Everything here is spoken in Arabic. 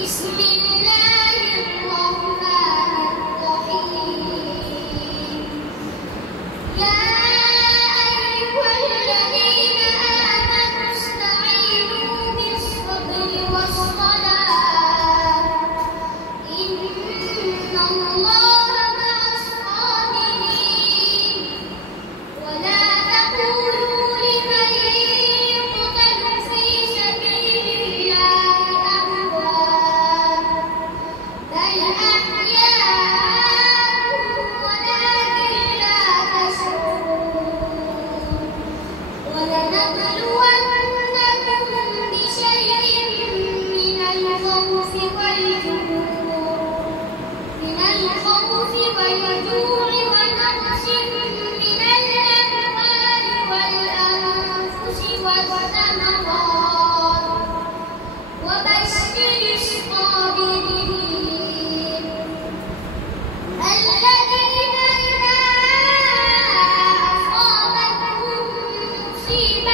بسم الله الرحمن الرحيم. يا أيها الذين آمنوا استعينوا بالصبر والصلاة إن الله مع الصابرين. ولا تقولوا لمن يقتل في سبيل الله أموات بل أحياء ولكن لا تشعرون. ولنبلونكم بشيء من الخوف والجوع ونقص من الأموال والأنفس والثمرات وبشر الصابرين الذين إذا أصابتهم مصيبة